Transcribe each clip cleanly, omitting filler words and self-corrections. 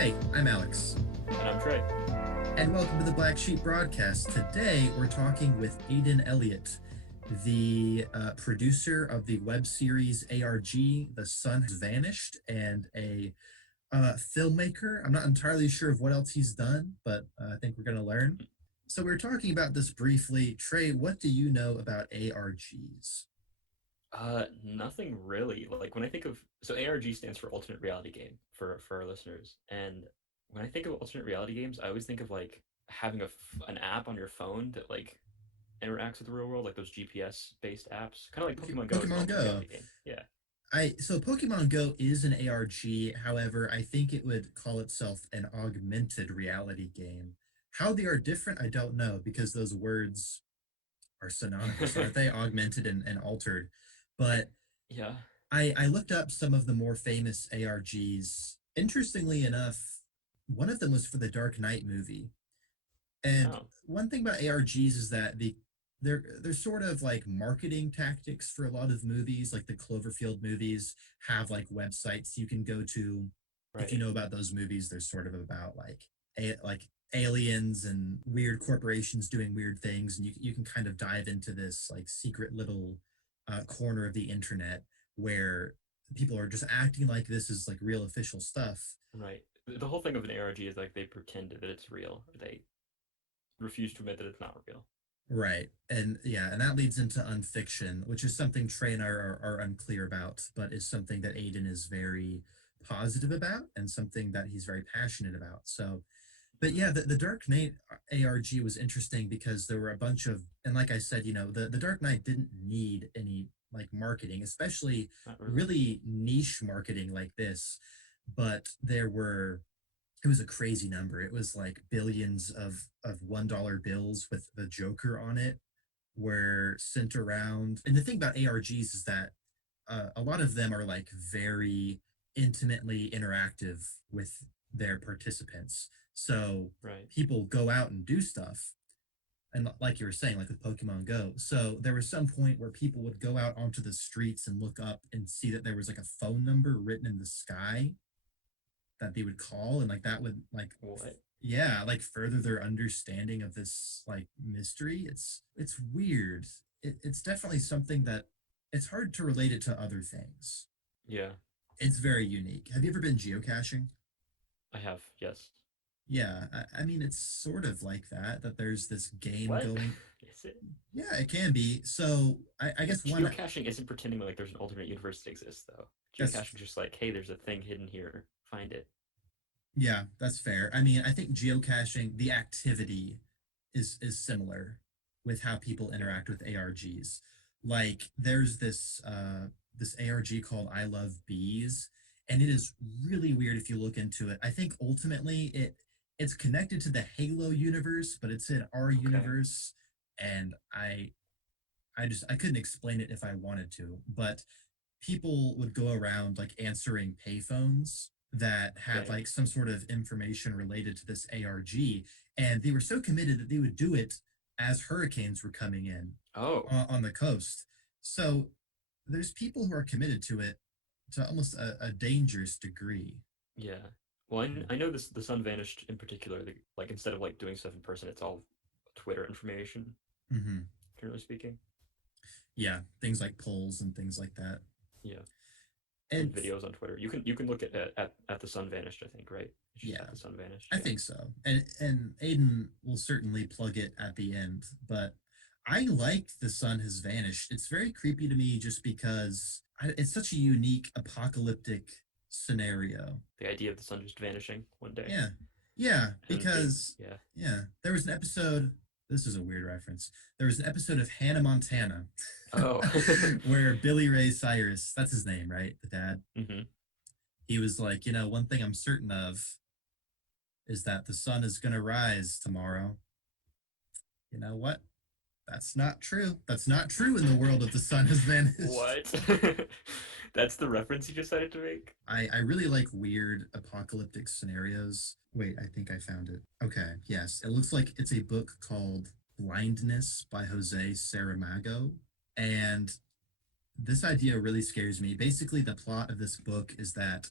Hey, I'm Alex, And I'm Trey. and welcome to the Black Sheep broadcast. Today, we're talking with Aidan Elliott, the producer of the web series ARG, The Sun Has Vanished, and a filmmaker. I'm not entirely sure of what else he's done, but I think we're going to learn. So, we were talking about this briefly. Trey, what do you know about ARGs? Nothing really. Like when I think of ARG stands for alternate reality game for our listeners. And when I think of alternate reality games, I always think of like having an app on your phone that like interacts with the real world, like those GPS based apps. Kind of like Pokemon Go is an Pokemon alternate Go. reality game. Yeah. So Pokemon Go is an ARG. However, I think it would call itself an augmented reality game. How they are different, I don't know, because those words are synonymous, aren't they? Augmented and altered. But Yeah. I looked up some of the more famous ARGs. Interestingly enough, one of them was for the Dark Knight movie. And Oh, one thing about ARGs is that they're sort of like marketing tactics for a lot of movies, like the Cloverfield movies have like websites you can go to. If you right. know about those movies, they're sort of about like aliens and weird corporations doing weird things, and you can kind of dive into this like secret little corner of the internet where people are just acting like this is like real official stuff. Right. The whole thing of an ARG is like they pretend that it's real. Or they refuse to admit that it's not real. Right. And yeah, and that leads into Unfiction, which is something Trey and I are unclear about, but is something that Aiden is very positive about and something that he's very passionate about. So, but yeah, the Dark Knight ARG was interesting because there were a bunch of, and like I said, the Dark Knight didn't need any like marketing, especially Not really. really niche marketing like this, but it was a crazy number. It was like billions of $1 bills with the Joker on it were sent around. And the thing about ARGs is that a lot of them are like very intimately interactive with their participants. So Right. people go out and do stuff. And like you were saying, like with Pokemon Go. So there was some point where people would go out onto the streets and look up and see that there was like a phone number written in the sky that they would call, and like that would like What? yeah, like further their understanding of this like mystery. It's weird. It's definitely something that it's hard to relate it to other things. Yeah. It's very unique. Have you ever been geocaching? I have. Yes. Yeah, I mean it's sort of like that there's this game What? going. Is it? Yeah, it can be. So I But guess one geocaching isn't pretending like there's an alternate universe that exists, though. that's Geocaching is just like, hey, there's a thing hidden here. Find it. yeah, that's fair. I mean, I think geocaching, the activity is similar with how people Yeah. interact with ARGs. Like there's this ARG called I Love Bees, and it is really weird if you look into it. I think ultimately it's connected to the Halo universe, but it's in our Okay. universe, and I couldn't explain it if I wanted to, but people would go around like answering payphones that had Okay. like some sort of information related to this ARG, and they were so committed that they would do it as hurricanes were coming in Oh, on the coast. So there's people who are committed to it to almost a dangerous degree. yeah. Well, I know this. The sun vanished in particular. Like instead of like doing stuff in person, it's all Twitter information. Hmm. Generally speaking. Yeah, things like polls and things like that. Yeah. And And videos on Twitter. You can look at the sun vanished. I think right. It's just yeah, at the sun vanished. I Yeah. think so. And Aiden will certainly plug it at the end, but I like The Sun Has Vanished. It's very creepy to me just because it's such a unique apocalyptic scenario. The idea of the sun just vanishing one day, Yeah. Yeah, and it being because yeah. yeah, there was an episode, this is a weird reference. There was an episode of Hannah Montana Oh. where Billy Ray Cyrus, that's his name, right? The dad. Hmm. He was like, one thing I'm certain of is that the sun is going to rise tomorrow. You know what? That's not true. That's not true in the world of the sun has vanished. What? That's the reference you decided to make? I really like weird apocalyptic scenarios. Wait, I think I found it. Okay, yes. It looks like it's a book called Blindness by Jose Saramago. And this idea really scares me. Basically, the plot of this book is that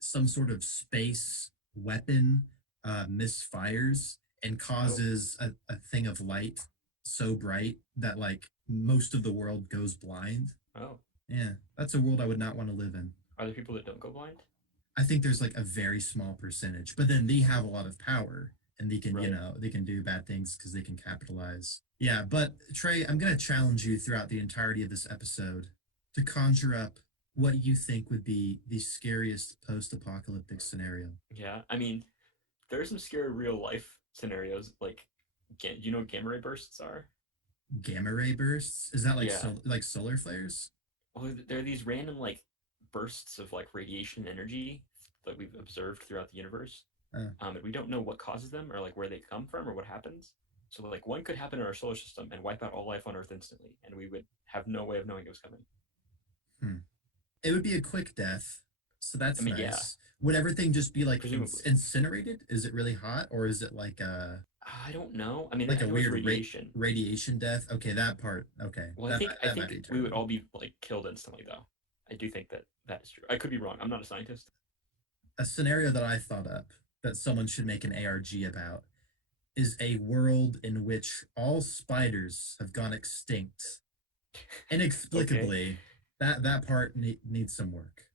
some sort of space weapon misfires and Oh, causes a thing of light so bright that like most of the world goes blind. oh. Yeah, that's a world I would not want to live in. Are there people that don't go blind? I think there's like a very small percentage, but then they have a lot of power and they can, Right. they can do bad things because they can capitalize. Yeah, but Trey, I'm going to challenge you throughout the entirety of this episode to conjure up what you think would be the scariest post apocalyptic scenario. Yeah. I mean, there are some scary real life scenarios. Like, you know what gamma ray bursts are? Gamma ray bursts? Is that like Yeah. like solar flares? Well, there are these random like bursts of like radiation energy that we've observed throughout the universe, Uh, and we don't know what causes them or like where they come from or what happens. So like one could happen in our solar system and wipe out all life on Earth instantly, and we would have no way of knowing it was coming. hmm. It would be a quick death, so I that's mean, yeah, nice. Would everything just be like presumably. incinerated? Is it really hot, or is it I don't know. I mean, like I a know it's weird radiation. radiation death? Okay, that part. Okay, Well, I that might be think we would true. all be like killed instantly, though. I do think that that is true. I could be wrong. I'm not a scientist. A scenario that I thought up that someone should make an ARG about is a world in which all spiders have gone extinct Okay, inexplicably. That part needs some work.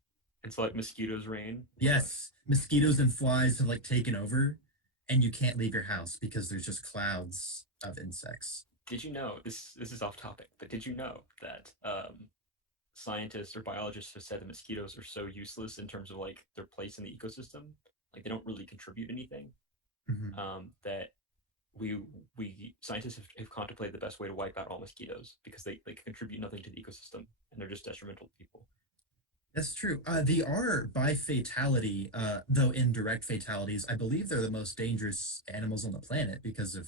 and so like mosquitoes reign. Yes, mosquitoes and flies have like taken over, and you can't leave your house because there's just clouds of insects. Did you know this is off topic? But did you know that scientists or biologists have said that mosquitoes are so useless in terms of like their place in the ecosystem, like they don't really contribute anything. Mhm. That we scientists have contemplated the best way to wipe out all mosquitoes because they contribute nothing to the ecosystem and they're just detrimental to people. That's true. They are by fatality, though indirect fatalities. I believe they're the most dangerous animals on the planet because of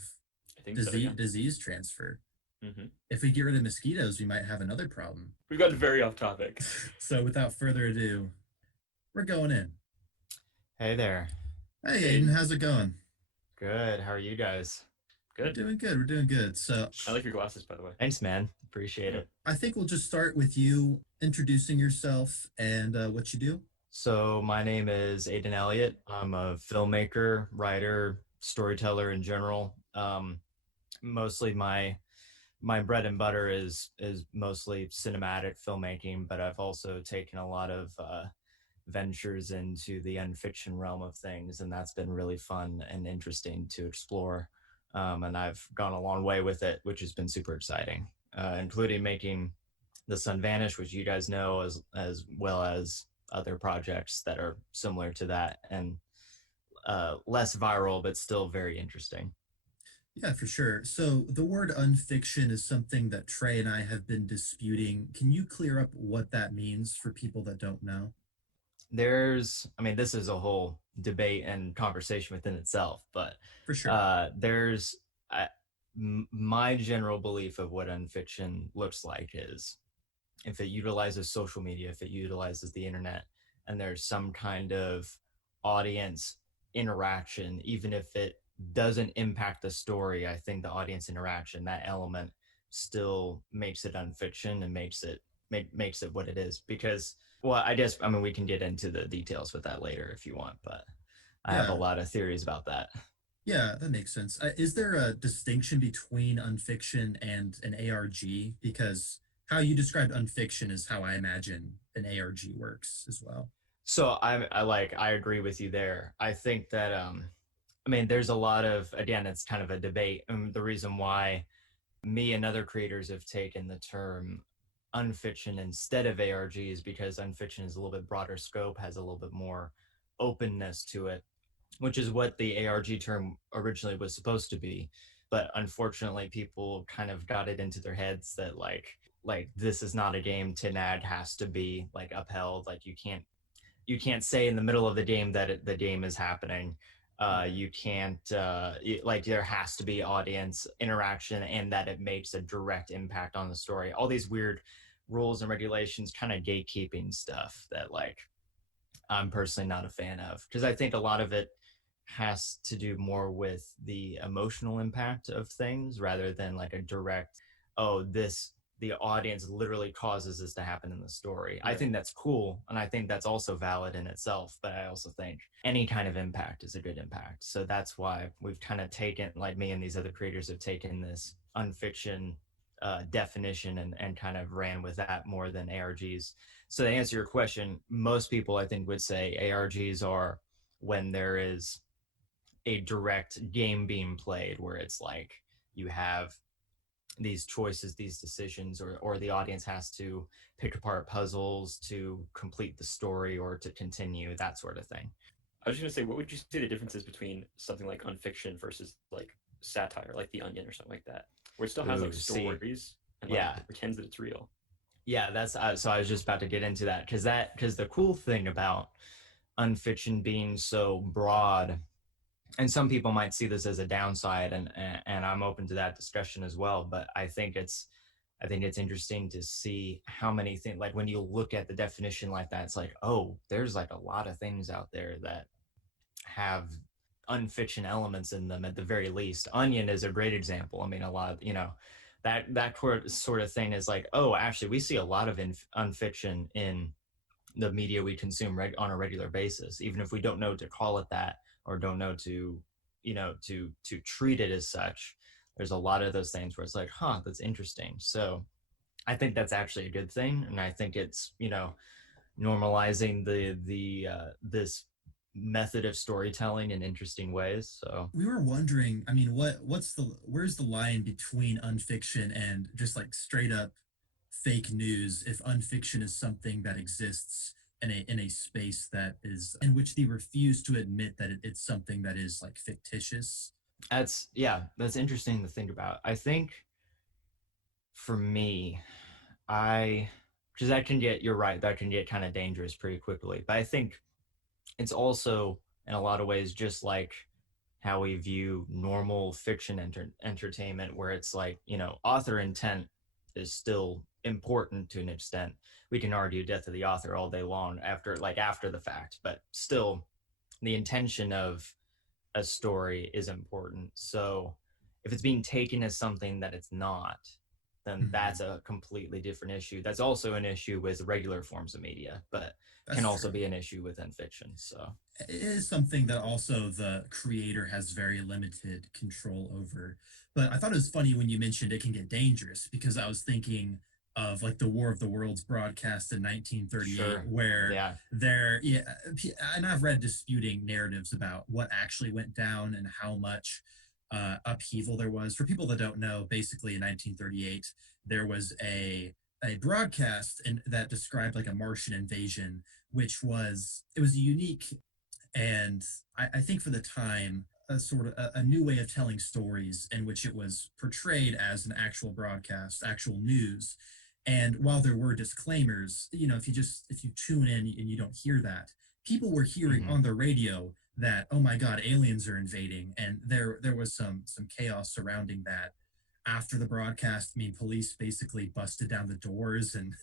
I think so. Yeah. disease transfer. Hmm. If we get rid of mosquitoes, we might have another problem. We've gotten very off topic. So without further ado, we're going in. Hey there. Hey Aiden, Aiden, how's it going? Good. How are you guys? We're good. doing good. We're doing good. So I like your glasses, by the way. Thanks, man. Appreciate Yeah. it. I think we'll just start with you introducing yourself and what you do. So, my name is Aidan Elliott. I'm a filmmaker, writer, storyteller in general. Mostly my bread and butter is mostly cinematic filmmaking, but I've also taken a lot of ventures into the unfiction realm of things, and that's been really fun and interesting to explore. And I've gone a long way with it, which has been super exciting, including making The Sun Vanish, which you guys know, as well as other projects that are similar to that and less viral, but still very interesting. Yeah, for sure. So the word unfiction is something that Trey and I have been disputing. Can you clear up what that means for people that don't know? I mean, this is a whole debate and conversation within itself, but For sure. there's I, my general belief of what unfiction looks like is if it utilizes social media, if it utilizes the internet, and there's some kind of audience interaction, even if it doesn't impact the story, I think the audience interaction, that element, still makes it unfiction and makes it what it is. Because, well, I mean, we can get into the details with that later if you want, but I have a Yeah. lot of theories about that. Yeah, that makes sense. Is there a distinction between unfiction and an ARG? Because how you described unfiction is how I imagine an ARG works as well. So I agree with you there. I think that I mean, there's a lot of, again, it's kind of a debate. The reason why me and other creators have taken the term unfiction instead of ARG is because unfiction is a little bit broader scope, has a little bit more openness to it, which is what the ARG term originally was supposed to be. But unfortunately, people kind of got it into their heads that like this is not a game. TNAG has to be like upheld. Like you can't say in the middle of the game that the game is happening. You can't like there has to be audience interaction and that it makes a direct impact on the story. All these weird rules and regulations, kind of gatekeeping stuff that like I'm personally not a fan of because I think a lot of it has to do more with the emotional impact of things rather than like a direct, oh, this the audience literally causes this to happen in the story. I think that's cool, and I think that's also valid in itself, but I also think any kind of impact is a good impact. So that's why we've kind of taken, like me and these other creators have taken this unfiction definition and kind of ran with that more than ARGs. So to answer your question, most people I think would say ARGs are when there is a direct game being played where it's like you have these choices, these decisions, or the audience has to pick apart puzzles to complete the story or to continue, that sort of thing. I was just gonna say, what would you say the difference is between something like Unfiction versus like satire, like The Onion or something like that, where it still has like stories and like it pretends that it's real? Yeah, that's so I was just about to get into that because the cool thing about Unfiction being so broad, and some people might see this as a downside, and I'm open to that discussion as well, but I think it's interesting to see how many things, like when you look at the definition like that, it's like, oh, there's like a lot of things out there that have unfiction elements in them at the very least. Onion is a great example. I mean, a lot of, that sort of thing is like, oh, actually, we see a lot of unfiction in the media we consume on a regular basis, even if we don't know to call it that or don't know to, to treat it as such. There's a lot of those things where it's like, huh, that's interesting. So I think that's actually a good thing, and I think it's, normalizing this method of storytelling in interesting ways. So we were wondering, I mean, where's the line between unfiction and just like straight up fake news, if unfiction is something that exists in a space that is in which they refuse to admit that it's something that is like fictitious? That's interesting to think about. I think for me, because you're right, that can get kind of dangerous pretty quickly. But I think it's also in a lot of ways just like how we view normal fiction entertainment, where it's like, author intent is still important to an extent. We can argue death of the author all day long after the fact, but still the intention of a story is important. So if it's being taken as something that it's not, then that's a completely different issue. That's also an issue with regular forms of media, but can also be an issue within fiction. So it is something that also the creator has very limited control over. But I thought it was funny when you mentioned it can get dangerous, because I was thinking of like the War of the Worlds broadcast in 1938, where and I've read disputing narratives about what actually went down and how much upheaval there was. For people that don't know, basically in 1938, there was a broadcast that described like a Martian invasion, which was unique, and I think for the time a sort of a new way of telling stories in which it was portrayed as an actual broadcast, actual news. And while there were disclaimers, if you tune in and you don't hear that, people were hearing on the radio that, oh my God, aliens are invading, and there was some chaos surrounding that. After the broadcast, I mean, police basically busted down the doors and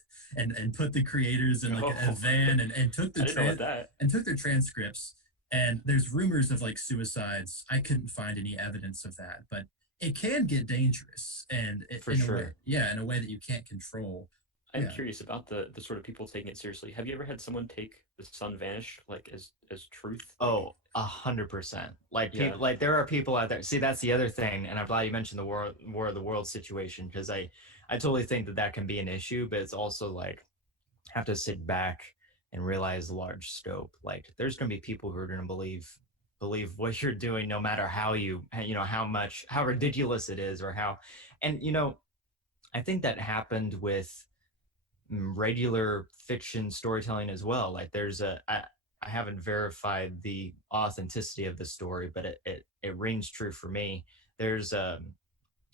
put the creators in like a van and took took their transcripts. And there's rumors of like suicides. I couldn't find any evidence of that, but it can get dangerous, and in a way that you can't control. I'm curious about the sort of people taking it seriously. Have you ever had someone take the sun vanish like as truth? Oh, 100%. Like there are people out there. See, that's the other thing, and I'm glad you mentioned the War of the World situation, because I totally think that can be an issue, but it's also like have to sit back and realize the large scope. Like there's going to be people who are going to believe what you're doing, no matter how how ridiculous it is, or how, and I think that happened with regular fiction storytelling as well. Like there's I haven't verified the authenticity of the story, but it rings true for me. There's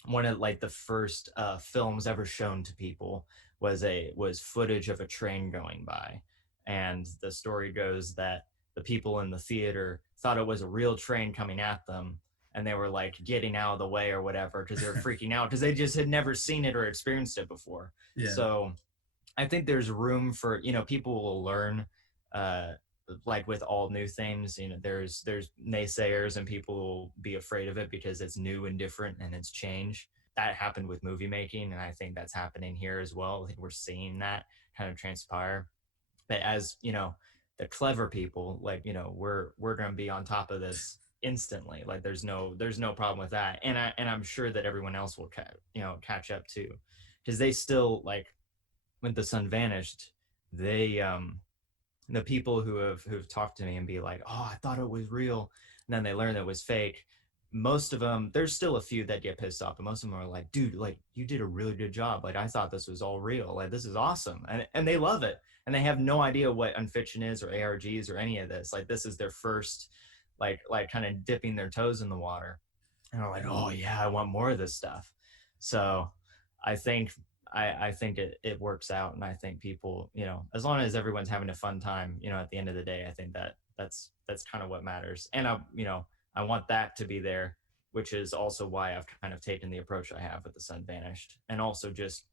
one of like the first films ever shown to people was footage of a train going by, and the story goes that the people in the theater thought it was a real train coming at them, and they were like getting out of the way or whatever because they were freaking out because they just had never seen it or experienced it before. So I think there's room for, people will learn, like with all new things, there's naysayers and people will be afraid of it because it's new and different and it's change. that happened with movie making, and I think that's happening here as well. I think we're seeing that kind of transpire. But as you know, the clever people, like, you know, we're going to be on top of this instantly. Like there's no problem with that, and I'm sure that everyone else will catch up too, because they still, like, when the sun vanished, they the people who've talked to me and be like, oh, I thought it was real, and then they learn that it was fake. Most of them, there's still a few that get pissed off, but most of them are like, dude, like, you did a really good job. Like, I thought this was all real. Like, this is awesome. And they love it. And they have no idea what Unfiction is or ARGs or any of this. Like, this is their first, like kind of dipping their toes in the water. And they're like, oh yeah, I want more of this stuff. So I think I think it works out, and I think people, you know, as long as everyone's having a fun time, you know, at the end of the day, I think that's kind of what matters. And I want that to be there, which is also why I've kind of taken the approach I have with The Sun Vanished, and also just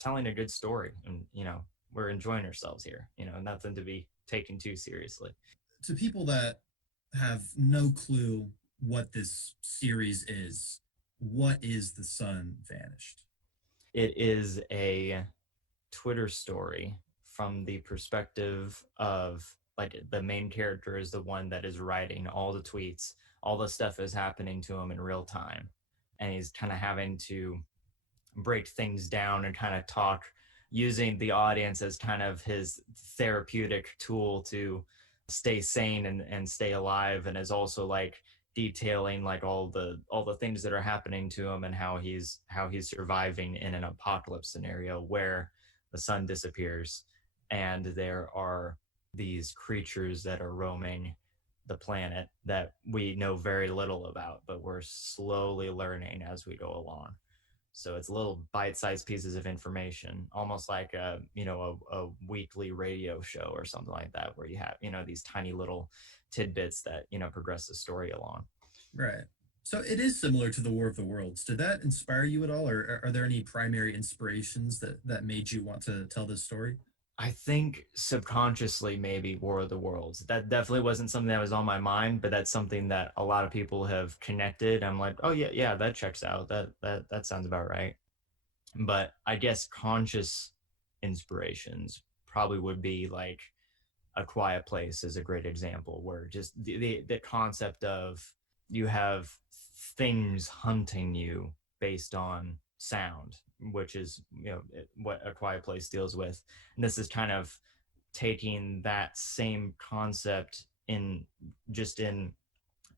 telling a good story, and, you know, we're enjoying ourselves here, you know, nothing to be taken too seriously. To people that have no clue what this series is, what is The Sun Vanished? It is a Twitter story from the perspective of, like, the main character is the one that is writing all the tweets. All the stuff is happening to him in real time, and he's kind of having to break things down and kind of talk, using the audience as kind of his therapeutic tool to stay sane and stay alive, and is also, like, detailing, like, all the things that are happening to him and how he's surviving in an apocalypse scenario where the sun disappears and there are these creatures that are roaming the planet that we know very little about, but we're slowly learning as we go along. So it's little bite-sized pieces of information, almost like a weekly radio show or something like that, where you have, you know, these tiny little tidbits that, you know, progress the story along. Right. So it is similar to the War of the Worlds. Did that inspire you at all, or are there any primary inspirations that made you want to tell this story? I think subconsciously, maybe War of the Worlds. That definitely wasn't something that was on my mind, but that's something that a lot of people have connected. I'm like, oh yeah, that checks out. That sounds about right. But I guess conscious inspirations probably would be like A Quiet Place is a great example, where just the concept of you have things hunting you based on sound, which is, you know, what A Quiet Place deals with. And this is kind of taking that same concept in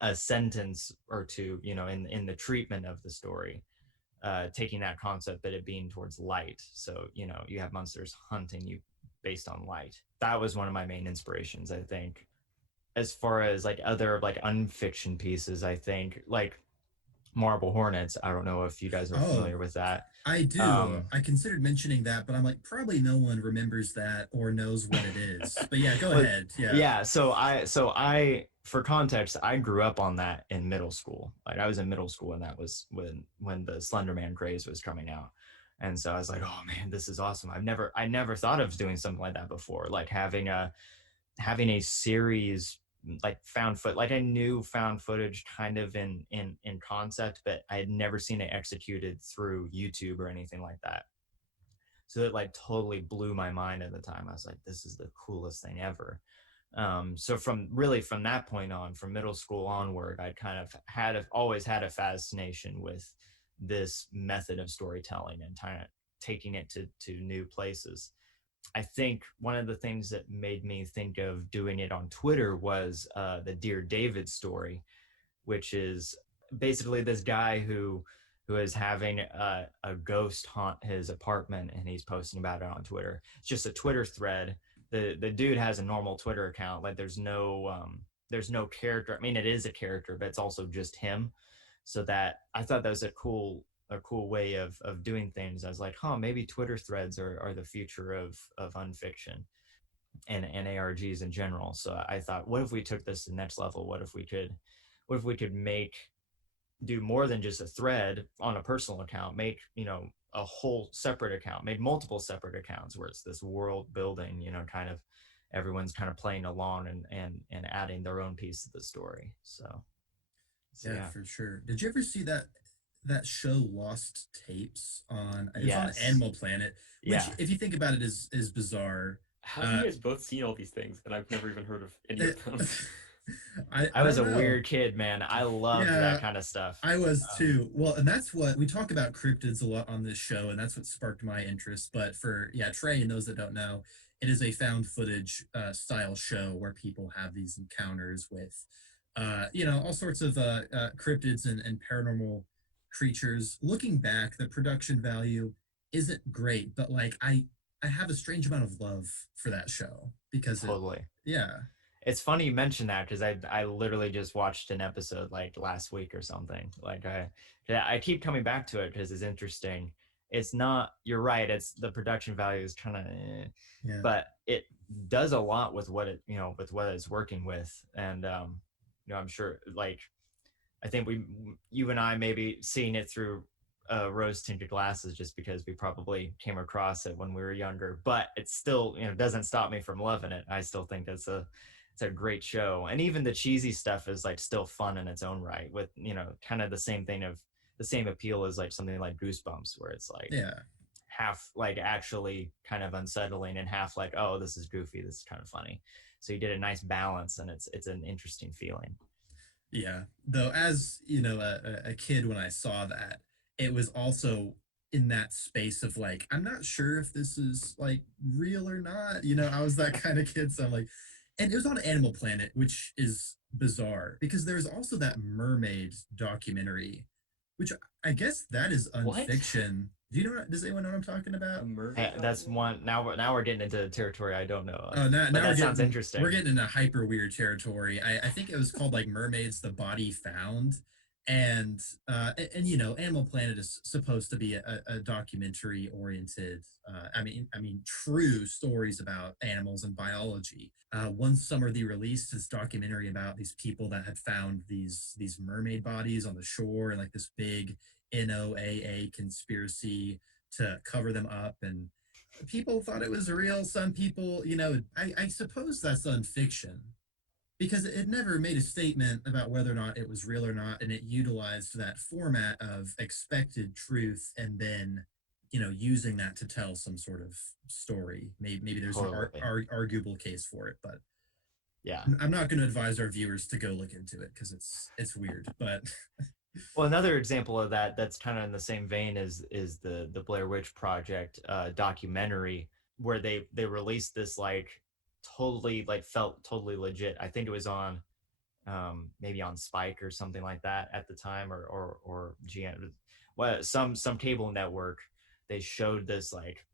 a sentence or two, you know, in the treatment of the story, taking that concept, but it being towards light. So, you know, you have monsters hunting you based on light. That was one of my main inspirations, I think. As far as, like, other, like, unfiction pieces, I think, like, Marble Hornets. I don't know if you guys are familiar with that. I do. I considered mentioning that, but I'm like, probably no one remembers that or knows what it is. But yeah, go ahead. Yeah. So I, for context, I grew up on that in middle school. Like, I was in middle school, and that was when the Slenderman craze was coming out. And so I was like, oh man, this is awesome. I never thought of doing something like that before. Like having a series, like like I knew found footage kind of in concept, but I had never seen it executed through YouTube or anything like that. So it, like, totally blew my mind at the time. I was like, this is the coolest thing ever. So from that point on, from middle school onward, I kind of always had a fascination with this method of storytelling and kind of taking it to new places. I think one of the things that made me think of doing it on Twitter was the Dear David story, which is basically this guy who is having a ghost haunt his apartment, and he's posting about it on Twitter. It's just a Twitter thread. The dude has a normal Twitter account. Like, there's no character. I mean, it is a character, but it's also just him. So that, I thought that was a cool way of doing things. I was like, maybe Twitter threads are the future of Unfiction and ARGs in general. So I thought, what if we took this to the next level? What if we could do more than just a thread on a personal account, make, you know, a whole separate account, make multiple separate accounts where it's this world building, you know, kind of everyone's kind of playing along and adding their own piece to the story. So yeah, for sure. Did you ever see that? that show lost tapes on it was on Yes. Animal Planet, which Yeah. if you think about it is bizarre. How have you guys both seen all these things and I've never even heard of any It, of them? I I was don't a know. weird kid, man. I loved Yeah, that kind of stuff. I was too. Well, and that's what we talk about cryptids a lot on this show, and that's what sparked my interest. But for yeah, Trey and those that don't know, it is a found footage style show where people have these encounters with, all sorts of cryptids and paranormal creatures. Looking back, the production value isn't great, but like I have a strange amount of love for that show because Totally. yeah, It's funny you mentioned that because I literally just watched an episode like last week or something. Like I keep coming back to it because it's interesting. It's not, you're right. It's the production value is kind of, yeah, but it does a lot with what it, with what it's working with. And, I'm sure like, I think you and I maybe seeing it through rose tinted glasses just because we probably came across it when we were younger, but it still, doesn't stop me from loving it. I still think it's a great show. And even the cheesy stuff is like still fun in its own right with, kind of the same thing of the same appeal as like something like Goosebumps, where it's like yeah. half like actually kind of unsettling and half like, oh, this is goofy, this is kind of funny. So you did a nice balance and it's an interesting feeling. Yeah, though, as you know, a kid when I saw that, it was also in that space of like, I'm not sure if this is like real or not. I was that kind of kid, so I'm like, and it was on Animal Planet, which is bizarre because there's also that mermaid documentary, which I guess that is What? Unfiction. Do you know? Does anyone know what I'm talking A about? mermaid That's documentary? one. Now we're getting into territory I don't know of, Oh, now but now that sounds we're interesting. getting into hyper weird territory. I think it was called like Mermaids: The Body Found, and Animal Planet is supposed to be a documentary oriented. I mean, true stories about animals and biology. One summer they released this documentary about these people that had found these mermaid bodies on the shore and like this big NOAA conspiracy to cover them up and people thought it was real. Some people, I suppose that's unfiction because it never made a statement about whether or not it was real or not. And it utilized that format of expected truth and then, using that to tell some sort of story. Maybe there's an Totally. arguable case for it, but Yeah. I'm not going to advise our viewers to go look into it because it's weird. But Well, another example of that that's kind of in the same vein is the Blair Witch Project documentary where they released this like totally like felt totally legit. I think it was on maybe on Spike or something like that at the time or GM, well, some cable network. They showed this like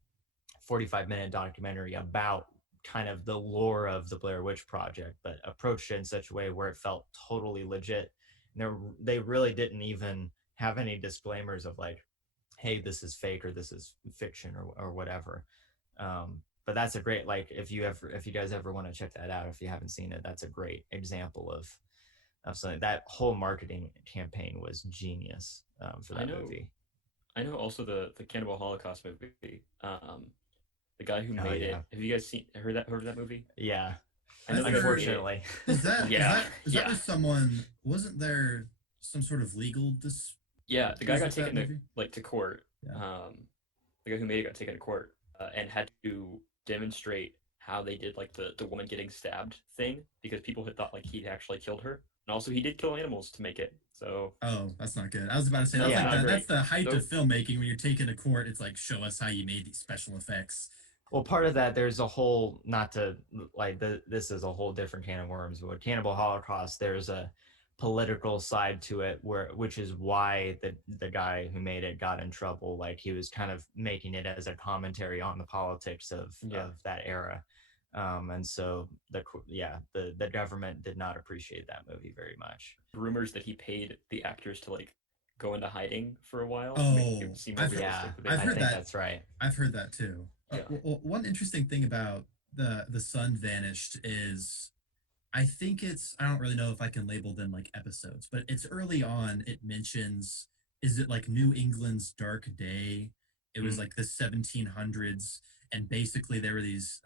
45-minute documentary about kind of the lore of the Blair Witch Project, but approached it in such a way where it felt totally legit. And they really didn't even have any disclaimers of like, hey, this is fake or this is fiction or whatever. But that's a great, like, if you guys ever want to check that out, if you haven't seen it, that's a great example of something. That whole marketing campaign was genius for I that know. movie. I know also the Cannibal Holocaust movie. The guy who Oh made yeah, it. Have you guys heard that movie? yeah. I know I've the guy who heard. made it. Unfortunately, Is that is Yeah, that is that yeah, where someone wasn't there some sort of legal yeah. The guy dispute got with that taken to movie? court. Yeah. The guy who made it got taken to court and had to demonstrate how they did like the woman getting stabbed thing because people had thought like he'd actually killed her, and also he did kill animals to make it. So Oh, that's not good. I was about to say no, that's like yeah. not that's great. the height of Nope. filmmaking when you're taken to court. It's like show us how you made these special effects. Well, part of that, there's a whole, not to like, this is a whole different can of worms, but with Cannibal Holocaust, there's a political side to it which is why the guy who made it got in trouble. Like he was kind of making it as a commentary on the politics Yeah. of that era. And so the government did not appreciate that movie very much. Rumors that he paid the actors to like go into hiding for a while to make Oh, it seem more I've Yeah, realistic, but they I've I heard didn't. think that. that's right. I've heard that too. Yeah. One interesting thing about the Sun Vanished is I think I don't really know if I can label them like episodes, but it's early on. It mentions, is it like New England's Dark Day? It was like the 1700s, and basically there were these.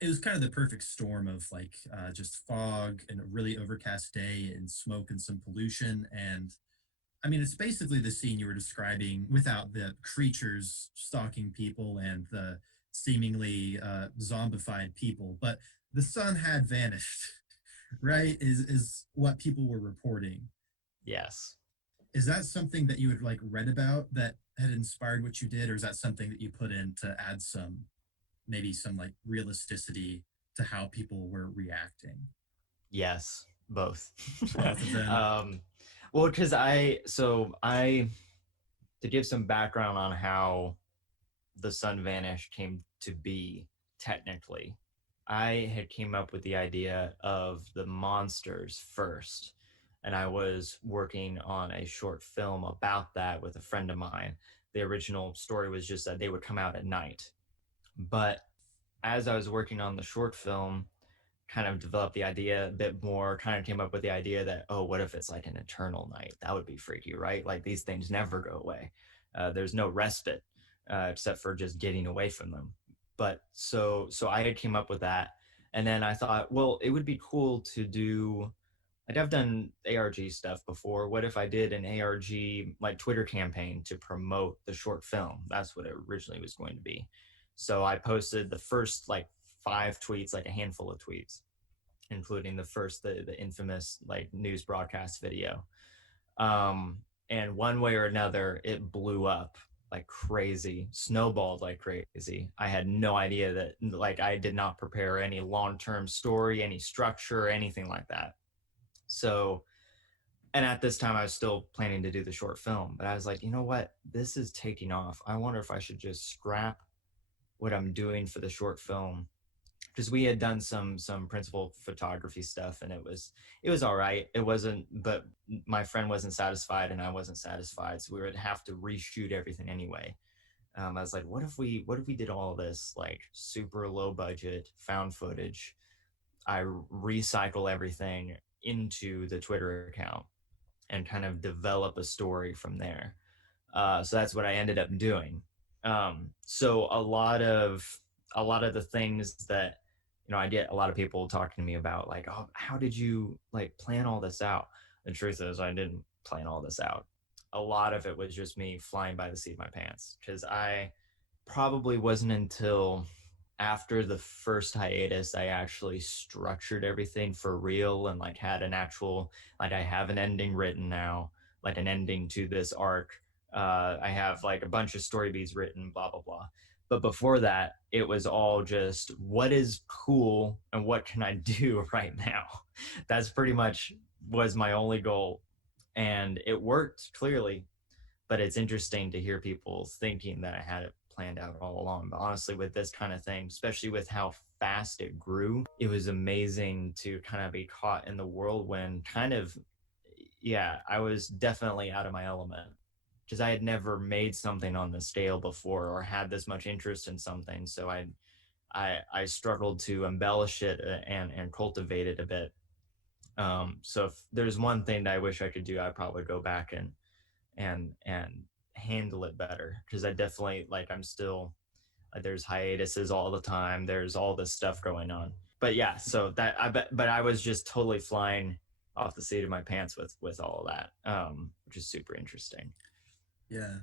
It was kind of the perfect storm of like just fog and a really overcast day and smoke and some pollution. And I mean, it's basically the scene you were describing without the creatures stalking people and the seemingly zombified people, but the sun had vanished, right? Is what people were reporting. Yes. Is that something that you had like read about that had inspired what you did, or is that something that you put in to add some, maybe some like realisticity to how people were reacting? Yes, both. Both of them. Well, because I to give some background on how the sun vanished came to be technically, I had came up with the idea of the monsters first, and I was working on a short film about that with a friend of mine. The original story was just that they would come out at night, but as I was working on the short film, kind of developed the idea a bit more, kind of came up with the idea that, oh, what if it's like an eternal night? That would be freaky, right? Like these things never go away. There's no respite except for just getting away from them. But so I had came up with that. And then I thought, well, it would be cool to do, like I've done ARG stuff before. What if I did an ARG like Twitter campaign to promote the short film? That's what it originally was going to be. So I posted the first like 5 tweets, like a handful of tweets, including the infamous like news broadcast video. And one way or another, it blew up like crazy, snowballed like crazy. I had no idea that, like, I did not prepare any long-term story, any structure, anything like that. So, and at this time, I was still planning to do the short film, but I was like, you know what? This is taking off. I wonder if I should just scrap what I'm doing for the short film, because we had done some principal photography stuff, and it was all right. It wasn't, but my friend wasn't satisfied and I wasn't satisfied, so we would have to reshoot everything anyway. I was like, what if we did all this like super low budget found footage? I recycle everything into the Twitter account and kind of develop a story from there. So that's what I ended up doing. So a lot of the things that, you know, I get a lot of people talking to me about, like, oh, how did you like plan all this out? The truth is, I didn't plan all this out. A lot of it was just me flying by the seat of my pants, because I probably wasn't until after the first hiatus I actually structured everything for real and like had an actual, like, I have an ending written now, like an ending to this arc. I have like a bunch of story beats written, blah blah blah. But before that, it was all just what is cool and what can I do right now. That's pretty much was my only goal, and it worked clearly. But it's interesting to hear people thinking that I had it planned out all along. But honestly, with this kind of thing, especially with how fast it grew, it was amazing to kind of be caught in the whirlwind. Kind of, yeah, I was definitely out of my element, because I had never made something on this scale before or had this much interest in something. So I struggled to embellish it and cultivate it a bit. So if there's one thing that I wish I could do, I'd probably go back and handle it better, because I definitely, like, I'm still, there's hiatuses all the time, there's all this stuff going on. But yeah, so that but I was just totally flying off the seat of my pants with all of that, which is super interesting. Yeah.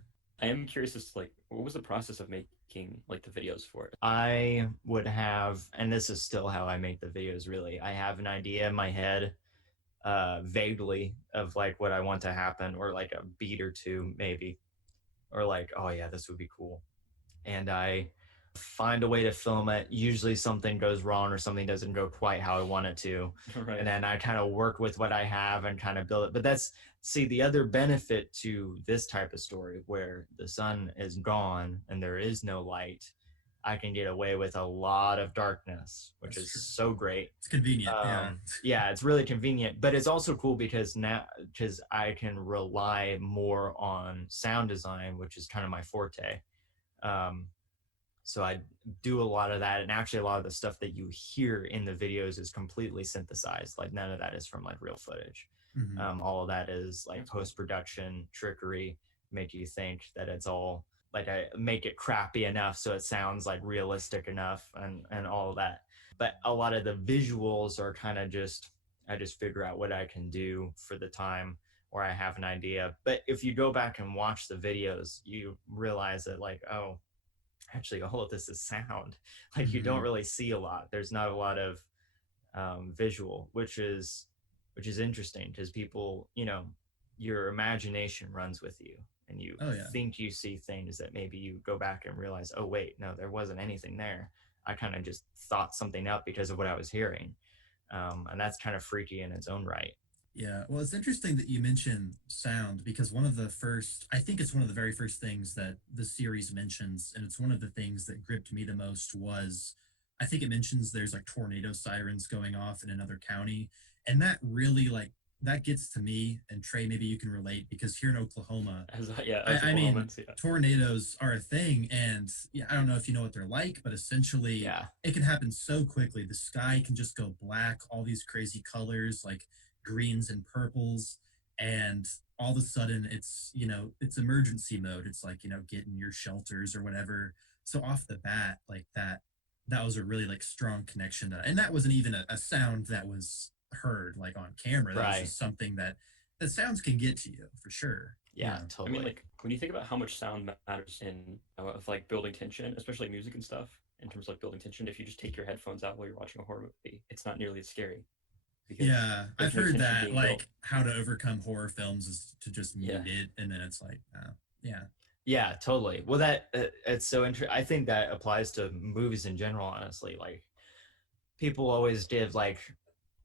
I am curious as to like what was the process of making like the videos for it? I would have, and this is still how I make the videos really, I have an idea in my head, vaguely, of like what I want to happen, or like a beat or two maybe, or like, oh yeah, this would be cool, and I find a way to film it. Usually something goes wrong or something doesn't go quite how I want it to, Right. and then I kind of work with what I have and kind of build it. But that's, see, the other benefit to this type of story where the sun is gone and there is no light, I can get away with a lot of darkness, which That's is true. so great. It's convenient. Yeah. Yeah, it's really convenient, but it's also cool because now, because I can rely more on sound design, which is kind of my forte. So I do a lot of that, and actually a lot of the stuff that you hear in the videos is completely synthesized. Like none of that is from like real footage. Mm-hmm. All of that is like post-production trickery, make you think that it's all like, I make it crappy enough so it sounds like realistic enough, and all of that. But a lot of the visuals are kind of just, I just figure out what I can do for the time, or I have an idea. But if you go back and watch the videos, you realize that like, oh, actually all of this is sound. Like you don't really see a lot. There's not a lot of visual, which is interesting because people, you know, your imagination runs with you, and you think you see things that maybe you go back and realize, oh wait, no, there wasn't anything there. I kind of just thought something up because of what I was hearing, and that's kind of freaky in its own right. Yeah, well, it's interesting that you mention sound because I think it's one of the very first things that the series mentions, and it's one of the things that gripped me the most was I think it mentions there's like tornado sirens going off in another county, and that really like that gets to me. And Trey, maybe you can relate because here in Oklahoma, As I mean, Oklahomans, yeah. tornadoes are a thing, and yeah, I don't know if you know what they're like, but essentially, it can happen so quickly. The sky can just go black, all these crazy colors like greens and purples, and all of a sudden, it's emergency mode. It's like get in your shelters or whatever. So off the bat, like that was a really like strong connection and that wasn't even a sound that was heard like on camera. That was just something that the sounds can get to you for sure. Yeah, totally. I mean, like when you think about how much sound matters in of like building tension, especially music and stuff, in terms of like building tension, if you just take your headphones out while you're watching a horror movie, it's not nearly as scary. Yeah, I've heard that like how to overcome horror films is to just mute it, and then it's like, yeah, totally. Well, that it's so interesting. I think that applies to movies in general. Honestly, like people always give like,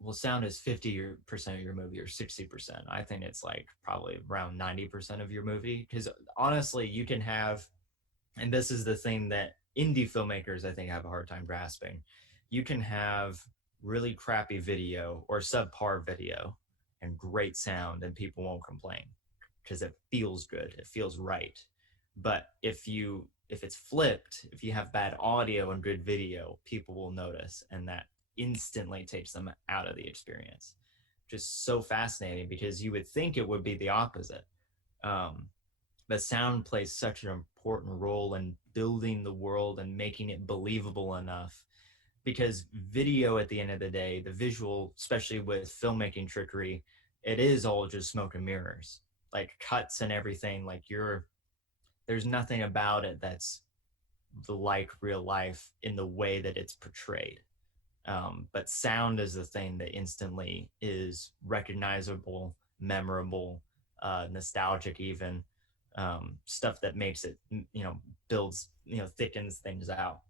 well, sound is 50% of your movie or 60%. I think it's like probably around 90% of your movie because honestly, you can have, and this is the thing that indie filmmakers I think have a hard time grasping. You can have really crappy video or subpar video and great sound, and people won't complain because it feels good, it feels right. But if it's flipped, if you have bad audio and good video, people will notice, and that instantly takes them out of the experience. Just so fascinating because you would think it would be the opposite. But sound plays such an important role in building the world and making it believable enough, because video at the end of the day, the visual, especially with filmmaking trickery, it is all just smoke and mirrors, like cuts and everything. Like there's nothing about it that's like real life in the way that it's portrayed. But sound is the thing that instantly is recognizable, memorable, nostalgic, even stuff that makes it, builds, thickens things out.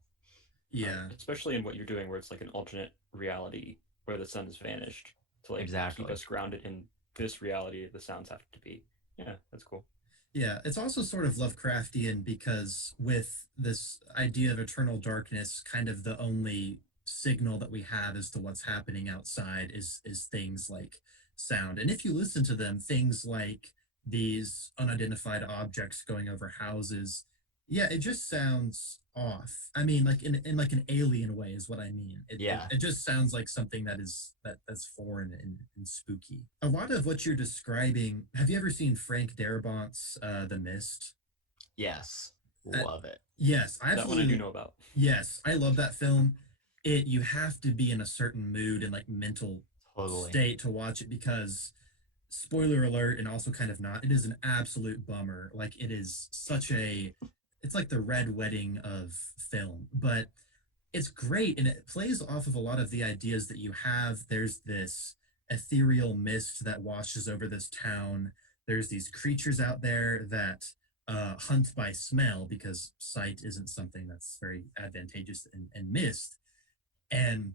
Yeah, especially in what you're doing, where it's like an alternate reality where the sun has vanished to like keep us grounded in this reality. The sounds have to be. Yeah, that's cool. Yeah, it's also sort of Lovecraftian because with this idea of eternal darkness, kind of the only signal that we have as to what's happening outside is things like sound. And if you listen to them, things like these unidentified objects going over houses, yeah, it just sounds off. I mean, like in like an alien way is what I mean. It just sounds like something that's foreign and spooky. A lot of what you're describing. Have you ever seen Frank Darabont's The Mist? Yes, love it. Yes, I that one I do know about. Yes, I love that film. You have to be in a certain mood and like mental state to watch it because spoiler alert, and also kind of not, it is an absolute bummer. Like it is it's like the red wedding of film, but it's great and it plays off of a lot of the ideas that you have. There's this ethereal mist that washes over this town. There's these creatures out there that hunt by smell because sight isn't something that's very advantageous in mist. And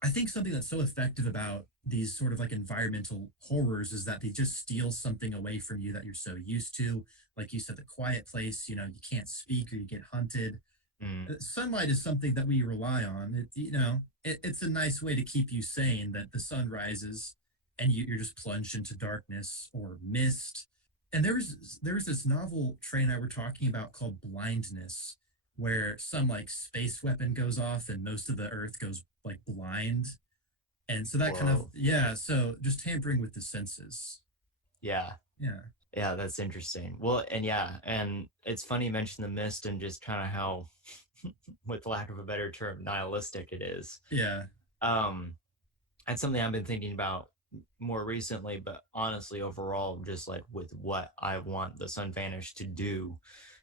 I think something that's so effective about these sort of like environmental horrors is that they just steal something away from you that you're so used to. Like you said, the quiet place, you can't speak or you get hunted. Sunlight is something that we rely on. It's a nice way to keep you sane that the sun rises and you're just plunged into darkness or mist. And there was this novel Trey and I were talking about called Blindness, where some like space weapon goes off and most of the earth goes like blind. And so that kind of, so just tampering with the senses. Yeah, that's interesting. Well, and it's funny you mentioned The Mist and just kind of how with lack of a better term, nihilistic it is. Yeah. That's something I've been thinking about more recently, but honestly, overall, just like with what I want the Sun Vanish to do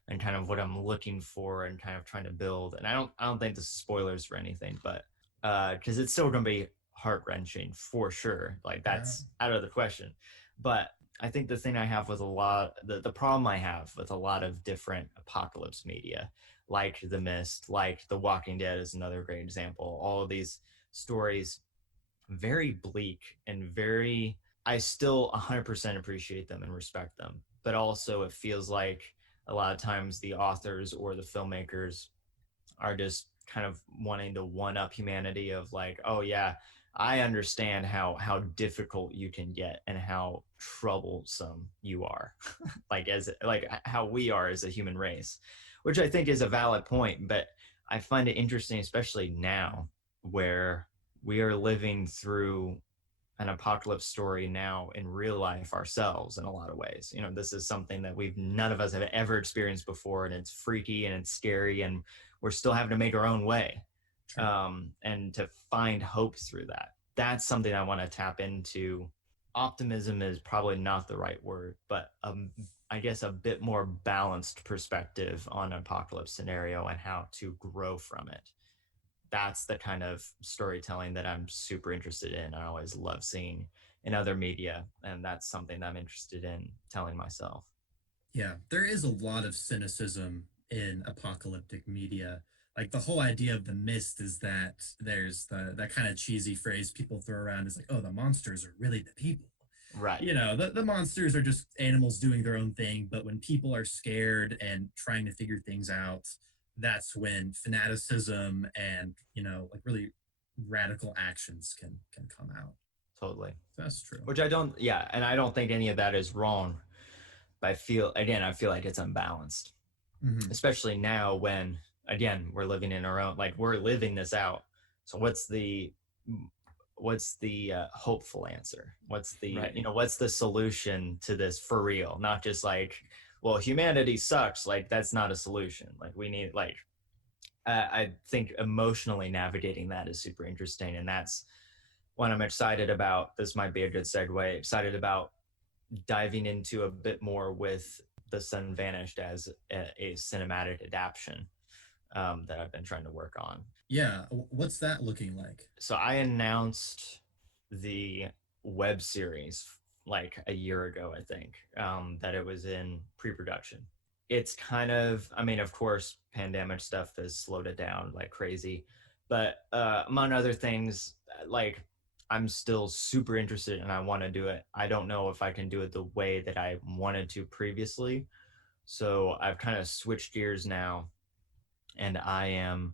and kind of what I'm looking for and kind of trying to build. And I don't think this is spoilers for anything, but because it's still going to be heart wrenching for sure. Like that's out of the question. But I think the thing I have with the problem I have with a lot of different apocalypse media, like The Mist, like The Walking Dead is another great example. All of these stories, very bleak and very, I still 100% appreciate them and respect them. But also, it feels like a lot of times the authors or the filmmakers are just kind of wanting to one up humanity of like, oh yeah, I understand how difficult you can get and how troublesome you are, like as like how we are as a human race, which I think is a valid point. But I find it interesting, especially now, where we are living through an apocalypse story now in real life ourselves in a lot of ways. You know, this is something that none of us have ever experienced before, and it's freaky and it's scary, and we're still having to make our own way. And to find hope through that. That's something I want to tap into. Optimism is probably not the right word, but I guess a bit more balanced perspective on an apocalypse scenario and how to grow from it. That's the kind of storytelling that I'm super interested in. I always love seeing in other media, and that's something that I'm interested in telling myself. Yeah, there is a lot of cynicism in apocalyptic media. Like the whole idea of the mist is that there's that kind of cheesy phrase people throw around is like, oh, the monsters are really the people. Right. You know, the monsters are just animals doing their own thing, but when people are scared and trying to figure things out, that's when fanaticism and, you know, like really radical actions can come out. Totally. That's true. Which and I don't think any of that is wrong. But I feel like it's unbalanced, especially now when, again, we're living in our own, like we're living this out. So what's the hopeful answer? What's the, what's the solution to this for real? Not just like, well, humanity sucks. Like that's not a solution. Like we need I think emotionally navigating that is super interesting. And that's what I'm excited about. This might be a good segue. Excited about diving into a bit more with The Sun Vanished as a cinematic adaptation that I've been trying to work on. Yeah, what's that looking like? So I announced the web series like a year ago, I think, that it was in pre-production. It's kind of, I mean, of course, pandemic stuff has slowed it down like crazy, but among other things, like I'm still super interested and I want to do it. I don't know if I can do it the way that I wanted to previously. So I've kind of switched gears now, and I am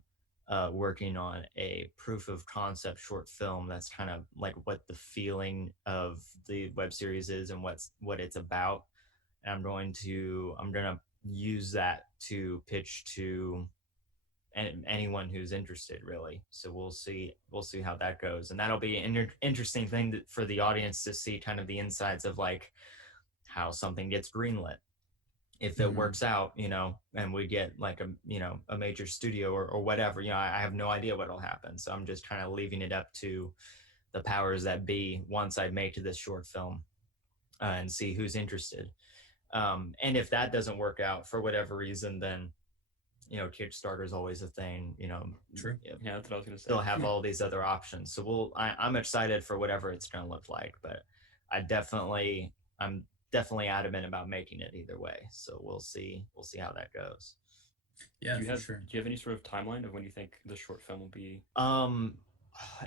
working on a proof of concept short film that's kind of like what the feeling of the web series is and what it's about. And I'm gonna use that to pitch to anyone who's interested, really. So we'll see how that goes, and that'll be an interesting thing for the audience to see, kind of the insides of like how something gets greenlit, if it works out, and we get like a major studio or whatever. I have no idea what'll happen, so I'm just kind of leaving it up to the powers that be once I make this short film, and see who's interested. And if that doesn't work out for whatever reason, then Kickstarter is always a thing. True. Yeah, that's what I was gonna say. They'll have all these other options. So I'm excited for whatever it's gonna look like, but I'm definitely adamant about making it either way. So we'll see how that goes. Yeah, do you have any sort of timeline of when you think the short film will be?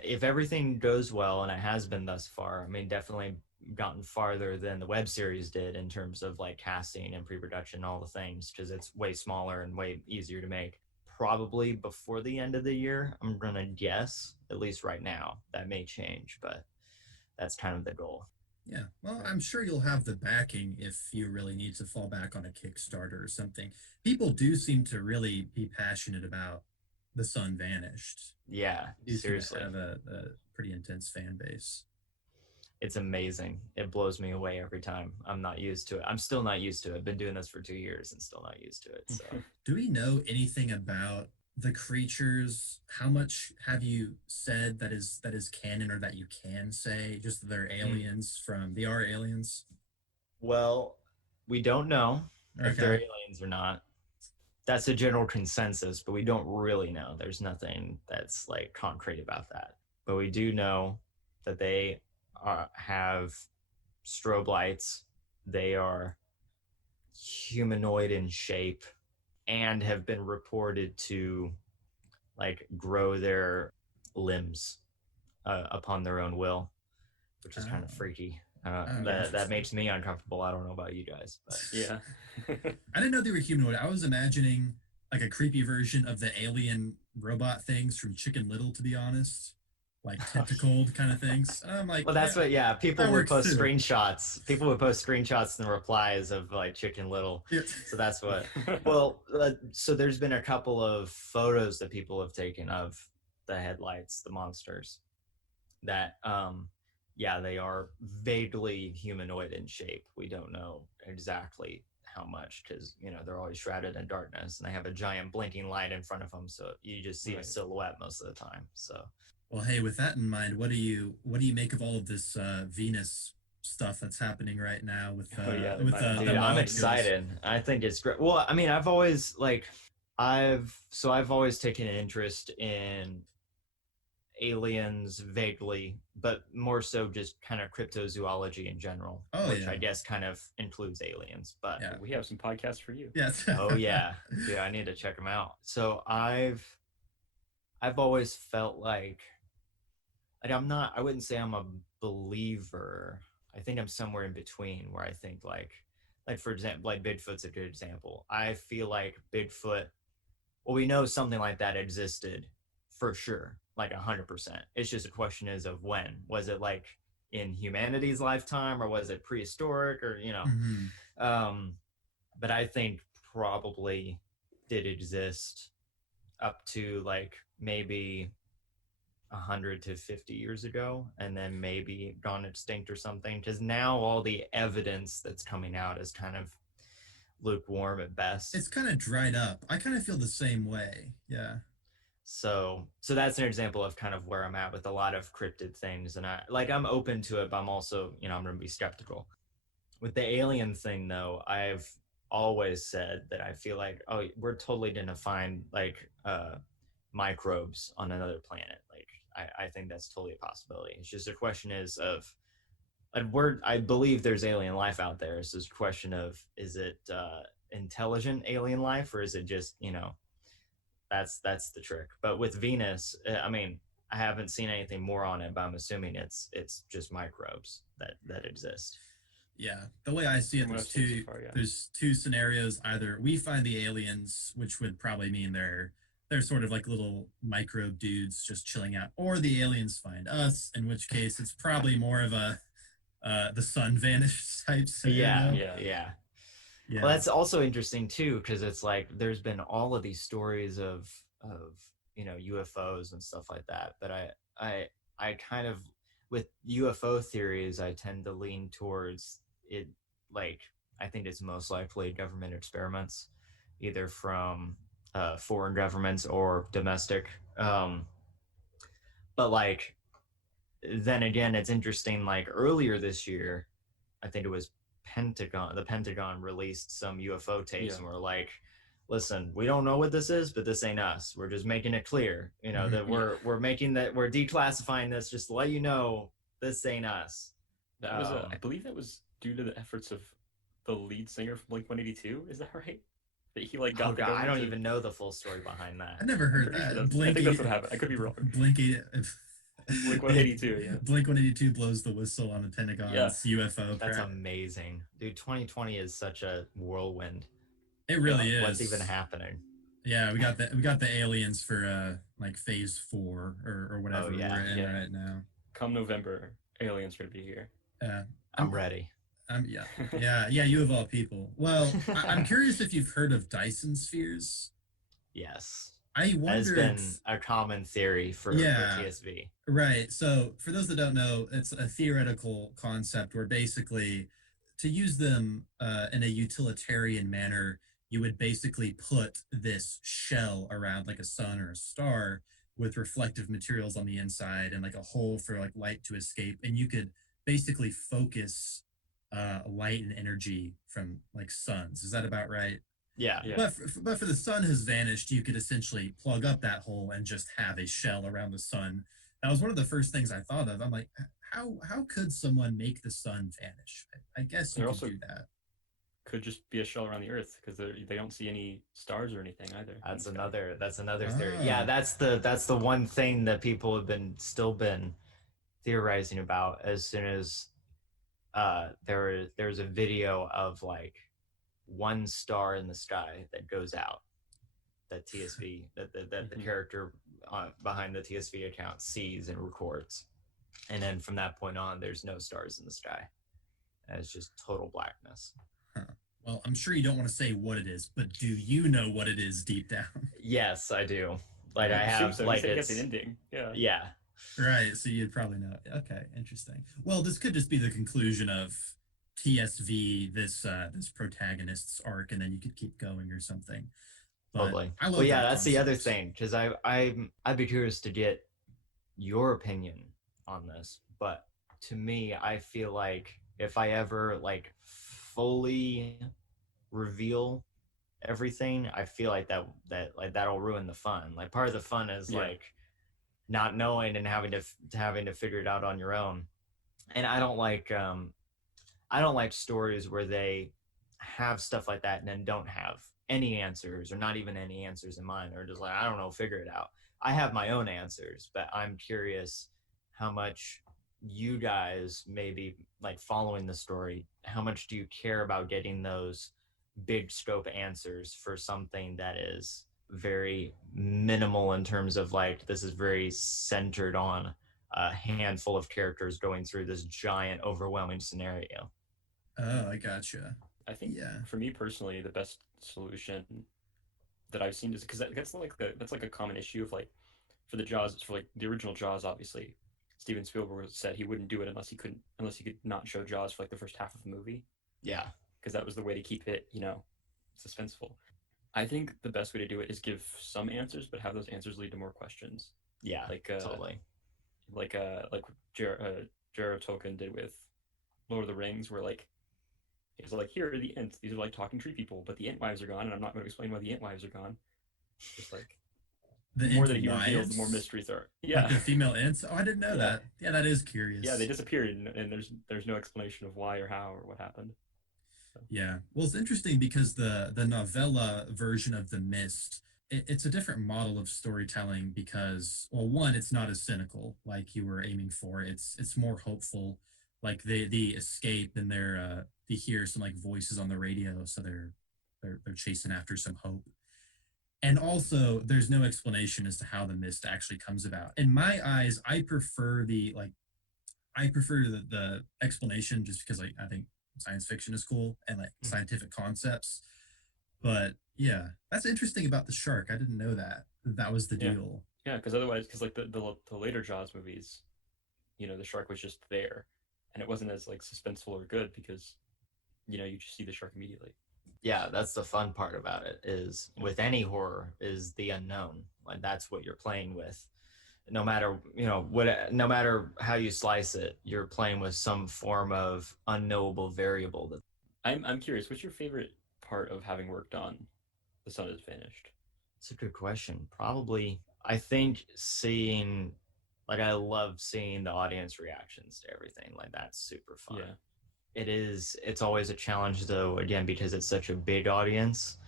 If everything goes well, and it has been thus far, I mean, definitely gotten farther than the web series did in terms of like casting and pre-production, all the things, because it's way smaller and way easier to make. Probably before the end of the year, I'm gonna guess, at least right now. That may change, but that's kind of the goal. Yeah, well, I'm sure you'll have the backing if you really need to fall back on a Kickstarter or something. People do seem to really be passionate about The Sun Vanished. Yeah, seriously. Have a pretty intense fan base. It's amazing. It blows me away every time. I'm not used to it. I'm still not used to it. I've been doing this for 2 years and still not used to it. So do we know anything about the creatures, how much have you said that is canon, or that you can say just that they're aliens from they are aliens? Well, we don't know if they're Okay. aliens or not. That's a general consensus, but we don't really know. There's nothing that's like concrete about that. But we do know that they have strobe lights. They are humanoid in shape and have been reported to like grow their limbs upon their own will, which is kind of Oh, freaky. oh, That interesting. makes me uncomfortable. I don't know about you guys, but Yeah. I didn't know they were humanoid. I was imagining like a creepy version of the alien robot things from Chicken Little, to be honest, like tentacled kind of things. And I'm like, well, that's yeah, what. Yeah, people that would works post too. screenshots. People would post screenshots and replies of like Chicken Little. Yeah. So that's what. Well, so there's been a couple of photos that people have taken of the headlights, the monsters. That yeah, they are vaguely humanoid in shape. We don't know exactly how much because they're always shrouded in darkness and they have a giant blinking light in front of them, so you just see a Right. silhouette most of the time. So Well, hey, with that in mind, what do you make of all of this Venus stuff that's happening right now with Oh yeah, they with might have the dude, found I'm something. molecules? excited. I think it's great. Well, I mean, I've always taken an interest in aliens vaguely, but more so just kind of cryptozoology in general, Oh which yeah, I guess kind of includes aliens. But yeah, We have some podcasts for you. yeah. oh yeah, dude, I need to check them out. So I've always felt like I wouldn't say I'm a believer. I think I'm somewhere in between where I think like for example, like Bigfoot's a good example. I feel like Bigfoot, well, we know something like that existed for sure, like 100%. It's just a question is of when. Was it like in humanity's lifetime or was it prehistoric or Hmm. um but I think probably did exist up to like maybe 100 to 50 years ago and then maybe gone extinct or something because now all the evidence that's coming out is kind of lukewarm at best. It's kind of dried up. I kind of feel the same way. Yeah. So that's an example of kind of where I'm at with a lot of cryptid things, and I'm open to it, but I'm also I'm going to be skeptical with the alien thing. Though I've always said that I feel like, oh, we're totally going to find like microbes on another planet. Like I think that's totally a possibility. It's just a question is of I believe there's alien life out there. So it's a question of is it intelligent alien life or is it just that's the trick. But with Venus, I mean, I haven't seen anything more on it, but I'm assuming it's just microbes that exist. Yeah, the way I see it, From what there's I've seen so two far, yeah. there's two scenarios. Either we find the aliens, which would probably mean they're sort of like little microbe dudes just chilling out, or the aliens find us, in which case it's probably more of a the sun vanished type Yeah, scenario. Yeah. yeah. Well, Yeah. that's also interesting too, because it's like there's been all of these stories of UFOs and stuff like that. But I I kind of with UFO theories, I tend to lean towards it. Like I think it's most likely government experiments, either from foreign governments or domestic. But like then again, it's interesting. Like earlier this year, I think it was the Pentagon released some UFO tapes Yeah. and we're like, listen, we don't know what this is, but this ain't us. We're just making it clear, Mhm. that Yeah. we're declassifying this just to let you know this ain't us. That was I believe that was due to the efforts of the lead singer from Blink 182. Is that right? That he like Oh got the god, I government don't to. even know the full story behind I that. never I'm heard pretty sure that. that's. I think that's what happened. I could be wrong. Blink Blink 182. Yeah. Blink 182 blows the whistle on the Yeah. Pentagon's UFO That's crap. amazing, dude. 2020 is such a whirlwind. It Yeah. really What's even is. happening? Yeah, we got the aliens for like phase 4 or Oh whatever we're yeah, in Yeah. right now. Come November, aliens are gonna be here. Uh, I'm I'm ready. yeah, you of all people. Well, I'm curious if you've heard of Dyson spheres. Yes, I has wondered. been a common theory for Yeah, TSV. right. So, for those that don't know, it's a theoretical concept where basically, to use them in a utilitarian manner, you would basically put this shell around like a sun or a star with reflective materials on the inside and like a hole for like light to escape, and you could basically focus light and energy from like suns. Is that about right? Yeah. Yeah. But for the sun has vanished, you could essentially plug up that hole and just have a shell around the sun. That was one of the first things I thought of. I'm like, how could someone make the sun vanish? I guess you There could also do that. could just be a shell around the Earth because they don't see any stars or anything either. in That's the sky. another theory. Yeah, Ah, that's the one thing that people have been theorizing about. As soon as there's a video of like one star in the sky that goes out, that TSV that the character behind the TSV account sees and records, and then from that point on, there's no stars in the sky, and it's just total blackness. huh. Well, I'm sure you don't want to say what it is, but do you know what it is deep down? Yes, I do. Like I assume have so. like You got the it's ending. Yeah. yeah. Right, so you'd probably know. Okay, interesting. Well, this could just be the conclusion of TSV, this protagonist's arc, and then you could keep going or something. But Totally. I Well, love yeah, that that's the other concept. thing because I'd be curious to get your opinion on this, but to me, I feel like if I ever like fully reveal everything, I feel like that like that'll ruin the fun. Like part of the fun is Yeah. like not knowing and having to figure it out on your own. And I don't like stories where they have stuff like that and then don't have any answers or not even any answers in mind, or just like, I don't know, figure it out. I have my own answers, but I'm curious how much you guys maybe like following the story, how much do you care about getting those big scope answers for something that is very minimal in terms of like this is very centered on a handful of characters going through this giant overwhelming scenario. Oh, I gotcha. I think Yeah. for me personally, the best solution that I've seen is because that's like a common issue of like for the Jaws for like the original Jaws. Obviously, Steven Spielberg said he wouldn't do it unless he could not show Jaws for like the first half of the movie Yeah. because that was the way to keep it suspenseful. I think the best way to do it is give some answers, but have those answers lead to more questions. Yeah. Like Totally. like J.R.R. Tolkien did with Lord of the Rings, where like he's like, here are the Ents. These are like talking tree people, but the Ent wives are gone, and I'm not going to explain why the Ent wives are gone. Just like The the more int that he reveals, the more wives? mysteries are. Like Yeah, the female ints? Oh, I didn't know yeah, that. Yeah, that is curious. yeah. They disappeared, and there's no explanation of why or how or what happened. So, Yeah. Well, it's interesting because the novella version of The Mist, it's a different model of storytelling because, well, one, it's not as cynical like you were aiming for. It's more hopeful. Like they escape and they hear some like voices on the radio, so they're chasing after some hope. And also, there's no explanation as to how the mist actually comes about. In my eyes, I prefer the explanation just because I think science fiction is cool and like scientific concepts. But yeah, that's interesting about the shark. I didn't know that was the yeah, deal. yeah. Because otherwise, because like the later Jaws movies, the shark was just there, and it wasn't as like suspenseful or good because you just see the shark immediately. Yeah, that's the fun part about it is with any horror is the unknown. Like that's what you're playing with. No matter, no matter how you slice it, you're playing with some form of unknowable variable that I'm curious. What's your favorite part of having worked on The Sun Is Vanished? it's a good question. Probably, I think seeing, like, I love seeing the audience reactions to everything. Like, that's super fun. Yeah. It's always a challenge, though, again, because it's such a big audience.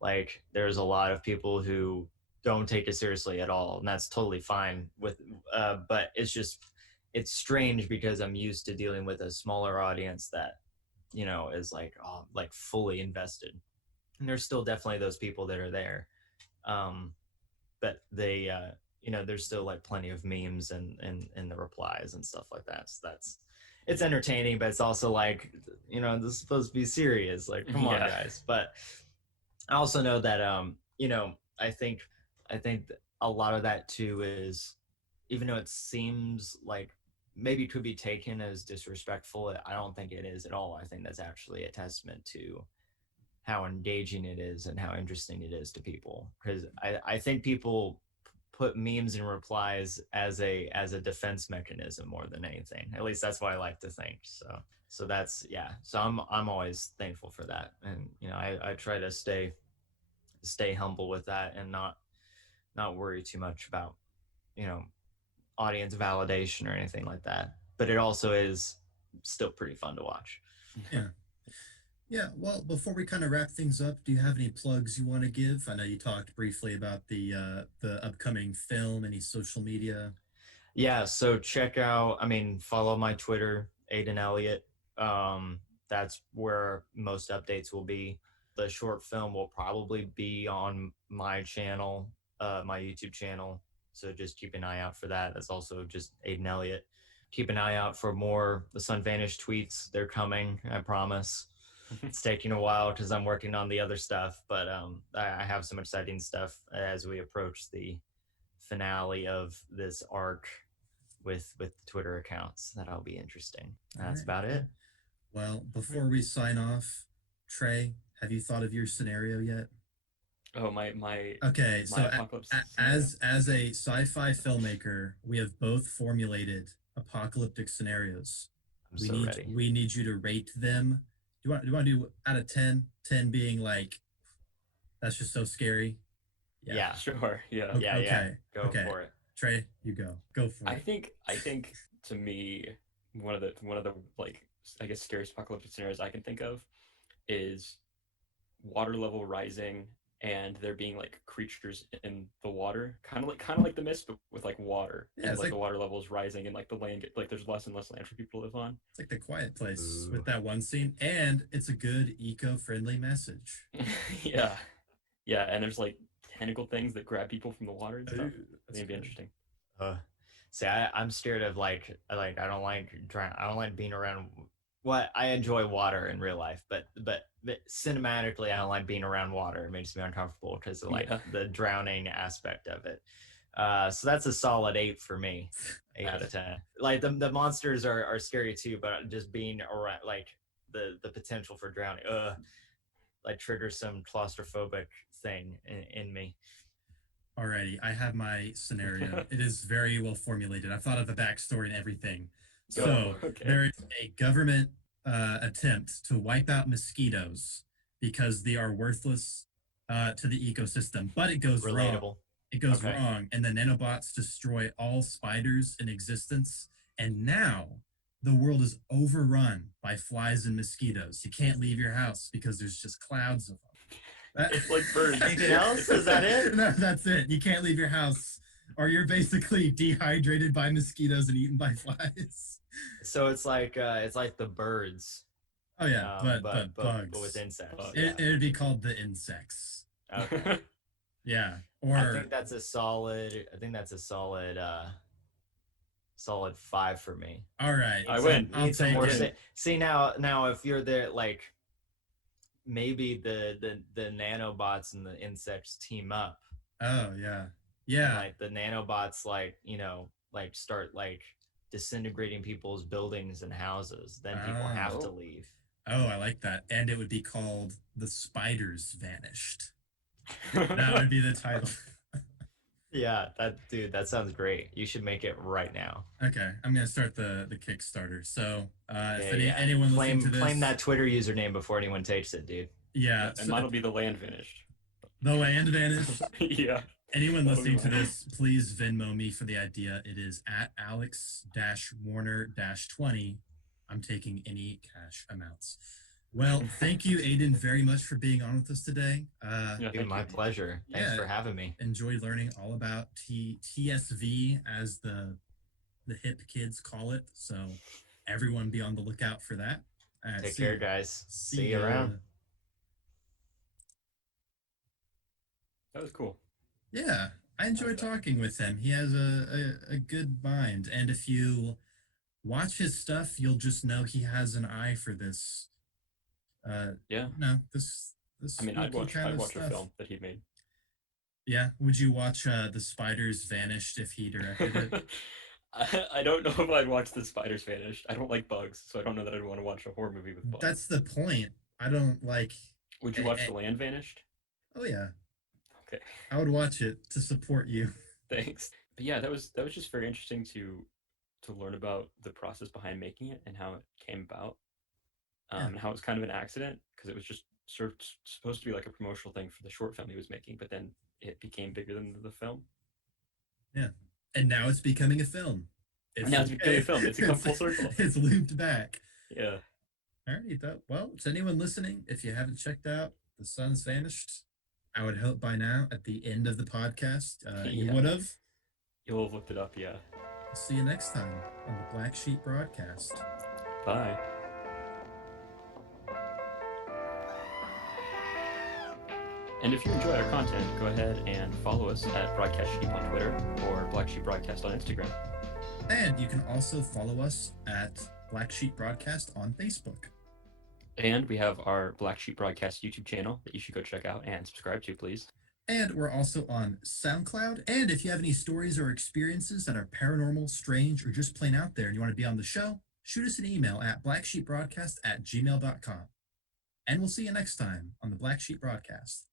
Like, there's a lot of people who don't take it seriously at all, and that's totally fine but it's strange because I'm used to dealing with a smaller audience that, is like, oh, like fully invested. And there's still definitely those people that are there. But they there's still like plenty of memes and the replies and stuff like that, so it's entertaining, but it's also like, this is supposed to be serious, like, come on, guys. But I also know that I think a lot of that too is, even though it seems like maybe it could be taken as disrespectful, I don't think it is at all. I think that's actually a testament to how engaging it is and how interesting it is to people. Because I think people put memes and replies as a defense mechanism more than anything. At least that's what I like to think. So that's, yeah. So I'm always thankful for that, and I try to stay humble with that and not worry too much about audience validation or anything like that. But it also is still pretty fun to watch. Yeah. Yeah, well, before we kind of wrap things up, do you have any plugs you want to give? I know you talked briefly about the upcoming film, any social media. Yeah, so follow my Twitter, Aidan Elliott. That's where most updates will be. The short film will probably be on my channel, my YouTube channel. So just keep an eye out for that. That's also just Aidan Elliott. Keep an eye out for more The Sun Vanished tweets. They're coming, I promise. It's taking a while because I'm working on the other stuff, but I have some exciting stuff as we approach the finale of this arc with the Twitter accounts. That'll be interesting. That's about it. Well, before we sign off, Trey, have you thought of your scenario yet? Oh, my Okay, so apocalypse as a sci-fi filmmaker, we have both formulated apocalyptic scenarios. I'm ready. We need you to rate them. Do you want to do out of 10? 10 being like, that's just so scary. Yeah. Sure. Yeah. Okay. Yeah. Go Okay. for it. Trey, you go. Go for it. I think to me, one of the like, I guess, scariest apocalyptic scenarios I can think of is water level rising and there being like creatures in the water, kind of like the Mist, but with like water. Yeah, and it's like like the water level is rising and like the land like there's less and less land for people to live on. It's like The Quiet Place Ooh. with that one scene, and it's a good eco-friendly message. Yeah. And there's like tentacle things that grab people from the water and stuff. Ooh, I think it'd be interesting. See, I'm scared of like I don't like being around. I enjoy water in real life, but cinematically, I don't like being around water. It makes me uncomfortable because of the drowning aspect of it. So that's a solid 8 for me. 8 out of 10. Like the monsters are scary too, but just being around, like the potential for drowning, like triggers some claustrophobic thing in me. Alrighty, I have my scenario. It is very well formulated. I've thought of the backstory and everything. So there is a government attempt to wipe out mosquitoes because they are worthless to the ecosystem, but it goes wrong. It goes wrong, and the nanobots destroy all spiders in existence, and now the world is overrun by flies and mosquitoes. You can't leave your house because there's just clouds of them. It's like birds. Anything else? Is that it? No, that's it. You can't leave your house, or you're basically dehydrated by mosquitoes and eaten by flies. So it's like the birds. Oh yeah, but bugs. But with insects. It'd be called the insects. Okay. Yeah. Or I think that's a solid. Solid 5 for me. All right. I win. I'll take it. See now if you're there, like maybe the nanobots and the insects team up. Oh yeah. Yeah. Like the nanobots like start like disintegrating people's buildings and houses. Then people have to leave. Oh, I like that. And it would be called The Spiders Vanished. That would be the title. Yeah, that sounds great. You should make it right now. Okay, I'm gonna start the Kickstarter. So anyone listening to this, claim that Twitter username before anyone takes it, dude. Yeah, and mine'll be The Land Vanished. The Land Vanished. Yeah. Anyone listening to this, please Venmo me for the idea. It is at Alex-Warner-20. I'm taking any cash amounts. Well, thank you, Aidan, very much for being on with us today. Dude, my pleasure. Thanks for having me. Enjoyed learning all about TSV, as the hip kids call it. So everyone be on the lookout for that. Take care, guys. See you around. That was cool. Yeah, I enjoyed talking with him. He has a good mind. And if you watch his stuff, you'll just know he has an eye for this. This I mean, I'd watch stuff. a film that he made. Yeah, would you watch The Spiders Vanished if he directed it? I don't know if I'd watch The Spiders Vanished. I don't like bugs, so I don't know that I'd want to watch a horror movie with bugs. That's the point. I don't like. Would you watch The Land Vanished? Oh yeah, Okay, I would watch it to support you. thanks. But yeah, that was just very interesting to learn about the process behind making it and how it came about, Yeah. and how it was kind of an accident because it was just sort of supposed to be like a promotional thing for the short film he was making, but then it became bigger than the film. Yeah, and now it's becoming a film. Now it's becoming a film. It's come full circle. It's looped back. Yeah. All right. Well, to anyone listening, if you haven't checked out The Sun's Vanished, I would hope by now at the end of the podcast, you Yeah. would have. You'll have looked it up, yeah. See you next time on the Black Sheep broadcast. Bye. And if you enjoy our content, go ahead and follow us at Broadcast Sheep on Twitter or Black Sheep Broadcast on Instagram. And you can also follow us at Black Sheep Broadcast on Facebook. And we have our Black Sheep Broadcast YouTube channel that you should go check out and subscribe to, please. And we're also on SoundCloud. And if you have any stories or experiences that are paranormal, strange, or just plain out there and you want to be on the show, shoot us an email at blacksheepbroadcast@gmail.com. And we'll see you next time on the Black Sheep Broadcast.